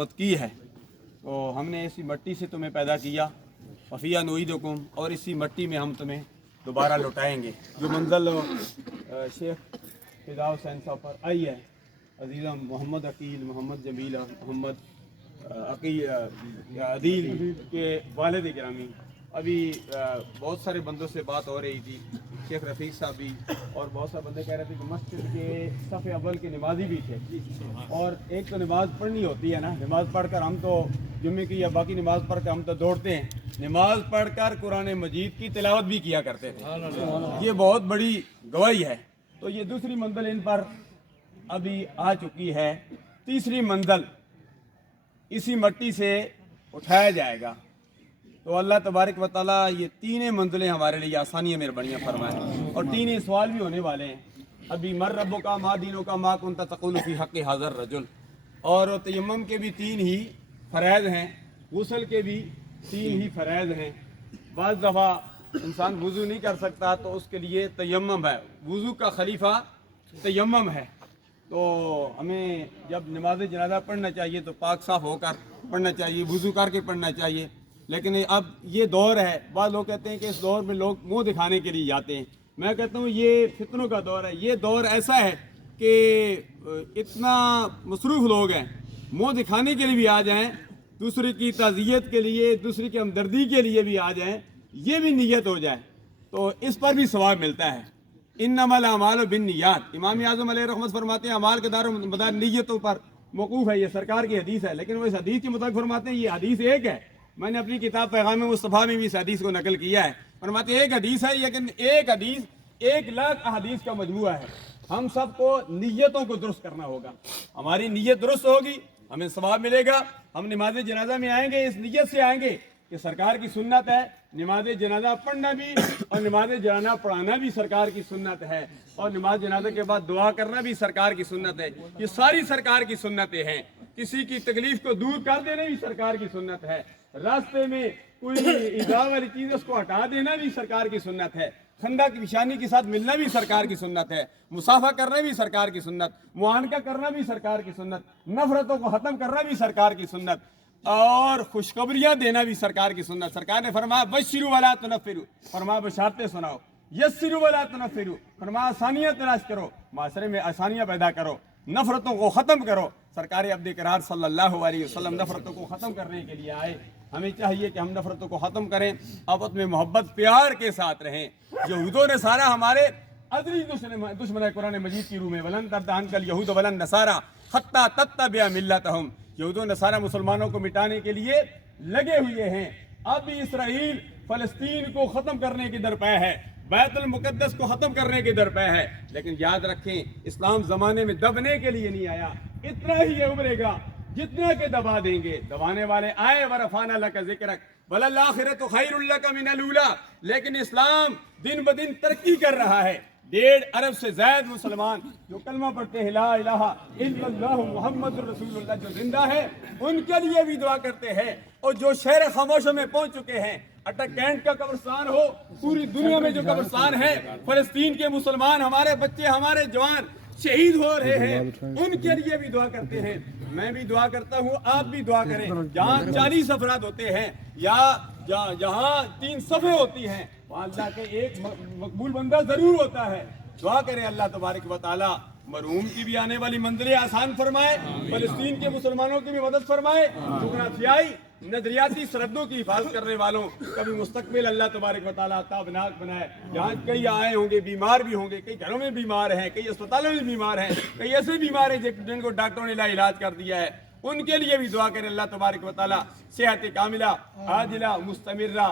की है। तो हमने इसी मट्टी से तुम्हें पैदा किया, वफ़िया नुईदुकुम, और इसी मट्टी में हम तुम्हें दोबारा लौटाएंगे। जो मंज़ल शेख फिदा हुसैन साहब पर आई है, अजीज़ा मोहम्मद अकील, मोहम्मद जमील, मोहम्मद अदील के वालिद गिरामी, अभी बहुत सारे बंदों से बात हो रही थी, शेख रफ़ीक साहब भी और बहुत सारे बंदे कह रहे थे कि मस्जिद के सफ़े अव्वल के नमाजी भी थे, और एक तो नमाज़ पढ़नी होती है ना, नमाज़ पढ़कर हम तो जुम्मे की या बाकी नमाज़ पढ़ कर हम तो दौड़ते हैं, नमाज़ पढ़कर कुरान मजीद की तिलावत भी किया करते थे। ये बहुत बड़ी गवाही है। तो ये दूसरी मंजिल इन पर अभी आ चुकी है। तीसरी मंजिल इसी मट्टी से उठाया जाएगा। तो अल्लाह तबारक व तआला ये तीनों मंजिलें हमारे लिए आसानियाँ मेहरबानियाँ फरमाएं, और तीन सवाल भी होने वाले हैं। अभी मर रब्बो का मा दीनों का मा कुंता तक़ूलु फ़ी हक़्क़ि हाज़र रजुल, और तयम्मुम के भी तीन ही फ़रैज़ हैं, गुस्ल के भी तीन ही फ़रैज़ हैं। बाज़ दफ़ा इंसान वज़ू नहीं कर सकता तो उसके लिए तयम्मुम है, वज़ू का खलीफा तयम्मुम है। तो हमें जब नमाज जनाज़ा पढ़ना चाहिए तो पाक साफ़ होकर पढ़ना चाहिए, वज़ू करके पढ़ना चाहिए। लेकिन अब ये दौर है, बाद लोग कहते हैं कि इस दौर में लोग मुंह दिखाने के लिए जाते हैं। मैं कहता हूँ ये फितनों का दौर है। ये दौर ऐसा है कि इतना मसरूफ़ लोग हैं, मुंह दिखाने के लिए भी आ जाएं, दूसरे की ताज़ियत के लिए, दूसरे की हमदर्दी के लिए भी आ जाएं, ये भी नीयत हो जाए तो इस पर भी सवाब मिलता है। इन्नमल अमालु बिन्नियात, इमाम आज़म अलैहि रहमत फरमाते हैं अमाल के दारो मदार नीयतों पर मौकूफ़ है। ये सरकार की हदीस है, लेकिन वो इस हदीस के मुताबिक फरमाते हैं ये हदीस एक है। मैंने अपनी किताब पैगाम मुस्तफ़ा में भी इस हदीस को नकल किया है। फरमाते एक हदीस है, लेकिन एक हदीस 1,00,000 अहादीस का मजमूआ है। हम सबको नीयतों को दुरुस्त करना होगा। हमारी नीयत दुरुस्त होगी, हमें सवाब मिलेगा। हम नमाज जनाजा में आएंगे, इस नीयत से आएंगे कि सरकार की सुन्नत है नमाज जनाजा पढ़ना भी, और नमाज जनाजा पढ़ाना भी सरकार की सुन्नत है, और नमाज जनाजा के बाद दुआ करना भी सरकार की सुन्नत है। ये सारी सरकार की सुन्नतें हैं। किसी की तकलीफ को दूर कर देना भी सरकार की सुन्नत है। रास्ते में कोई ईज़ा वाली चीज़ उसको हटा देना भी सरकार की सुन्नत है। खंदा की निशानी के साथ मिलना भी सरकार की सुन्नत है। मुसाफा करना भी सरकार की सुन्नत, मुआनका करना भी सरकार की सुन्नत, नफरतों को ख़त्म करना भी सरकार की सुन्नत, और खुशखबरियाँ देना भी सरकार की सुन्नत। सरकार ने फरमाया बशिरू वला तुनफ़िरू, फरमाया बशारतें सुनाओ। यस्सिरू वला तुनफ़िरू, फरमाया आसानियाँ तलाश करो, माशरे में आसानियाँ पैदा करो, नफरतों को ख़त्म करो। सरकार अब्द करार सल्लल्लाहु अलैहि वसल्लम नफरतों को ख़त्म करने के लिए आए। हमें चाहिए कि हम नफरतों को ख़त्म करें, आपस में मोहब्बत प्यार के साथ रहें। यहूदो ने सारा हमारे अदली दुश्मन है कुरान मजीद की रूह में, वलन तरदा अनकल यहूद वलन नसारा हत्ता तत्तबिअ मिल्लतहुम। यहूदो नसारा मुसलमानों को मिटाने के लिए लगे हुए हैं। अब भी इसराइल फ़लस्तीन को ख़त्म करने की दरपे है, बैतुल मुक़द्दस को ख़त्म करने के दरपे है। लेकिन याद रखें, इस्लाम ज़माने में दबने के लिए नहीं आया, इतना ही उभरेगा जितना के दबा देंगे। दबाने वाले आए वरफ़ाना लका ज़िक्रक वलल आखिरतु खैरुल लका मिनल ऊला। लेकिन इस्लाम दिन ब दिन तरक्की कर रहा है। 1.5 अरब से ज़्यादा मुसलमान जो कलमा पढ़ते हैं ला इलाहा इल्लल्लाहु मुहम्मदुर रसूलुल्लाह, जो जिंदा है उनके लिए भी दुआ करते हैं। और जो शहर खामोशों में पहुंच चुके हैं, अटक कैंट का कब्रिस्तान हो, पूरी दुनिया में जो कब्रिस्तान है, फ़लस्तीन के मुसलमान, हमारे बच्चे, हमारे जवान शहीद हो रहे हैं, उनके लिए भी दुआ करते हैं। मैं भी दुआ करता हूँ, आप भी दुआ करें। जहाँ 40 अफराद होते हैं या जहाँ 3 सफ़े होती हैं, वहाँ अल्लाह के एक मकबूल बंदा ज़रूर होता है। दुआ करें अल्लाह तबारक व तआला मरहूम की भी आने वाली मंजिलें आसान फरमाए, फ़लस्तीन के मुसलमानों की भी मदद फरमाए, जुगराफियाई नजरियाती सरहदों की हिफाजत करने वालों का भी मुस्तकबिल अल्लाह तबारक व तआला ताबनाक बनाए। यहाँ कई आए होंगे, बीमार भी होंगे, कई घरों में बीमार हैं, कई अस्पतालों में बीमार हैं, कई ऐसे बीमार हैं जिनको डॉक्टरों ने इलाज कर दिया है, उनके लिए भी दुआ करें। अल्लाह तबारक व तआला सेहत कामिला आजिला मुस्तमिर्रा